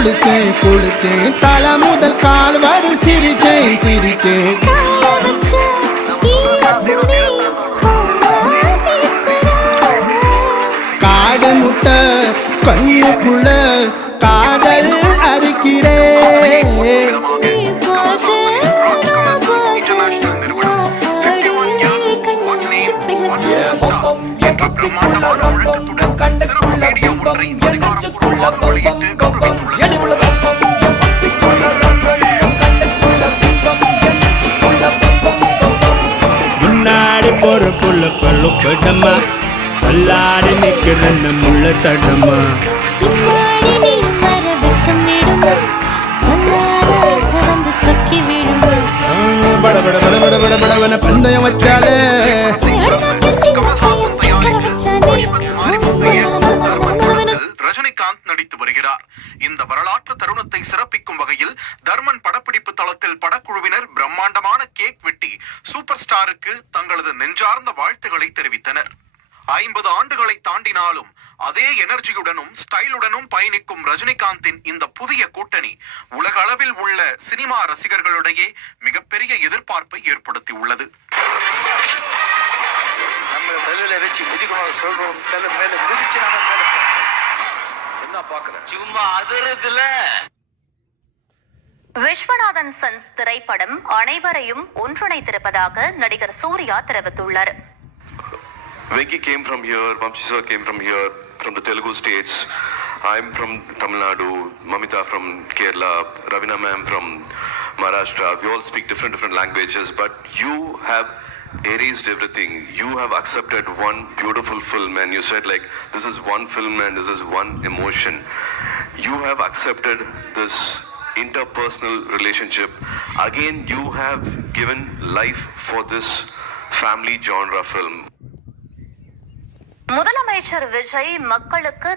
குளிச்சேன் தலை முதல் கால் வரை சிரிச்சேன் காடு முட்டை கண்ணுக்குள்ள காதல் அறுக்கிறேன். முன்னாடி பொறுப்புள்ள கொள்ளுப்படமா தள்ளாடி நிக்கிற முள்ள தடமா பந்தயம் வச்சாலே ரஜினிகாந்த் நடித்து வருகிறார். இந்த வரலாற்று தருணத்தை சிறப்பிக்கும் வகையில் தர்மன் படப்பிடிப்பு தளத்தில் படக்குழுவினர் பிரம்மாண்டமான கேக் வெட்டி சூப்பர் ஸ்டாருக்கு தங்களது நெஞ்சார்ந்த வாழ்த்துக்களை தெரிவித்தனர். 50 ஆண்டுகளை தாண்டினாலும் அதே எனர்ஜியுடனும் ஸ்டைலுடனும் பயணிக்கும் ரஜினிகாந்தின் இந்த புதிய கூட்டணி உலக அளவில் உள்ள சினிமா ரசிகர்களிடையே மிகப்பெரிய எதிர்பார்ப்பை ஏற்படுத்தி உள்ளது. விஸ்வநாதன் சன்ஸ் திரைப்படம் அனைவரையும் ஒன்றிணைத்திருப்பதாக நடிகர் சூர்யா தெரிவித்துள்ளார். Venki came from here, Vamsi sir came from here, from the Telugu states. I'm from Tamil Nadu, Mamita from Kerala, Ravina ma'am from Maharashtra. We all speak different languages, but you have erased everything. You have accepted one beautiful film and you said like, this is one film and this is one emotion. You have accepted this interpersonal relationship. Again, you have given life for this family genre film. முதலமைச்சர் விஜய் மக்களுக்கு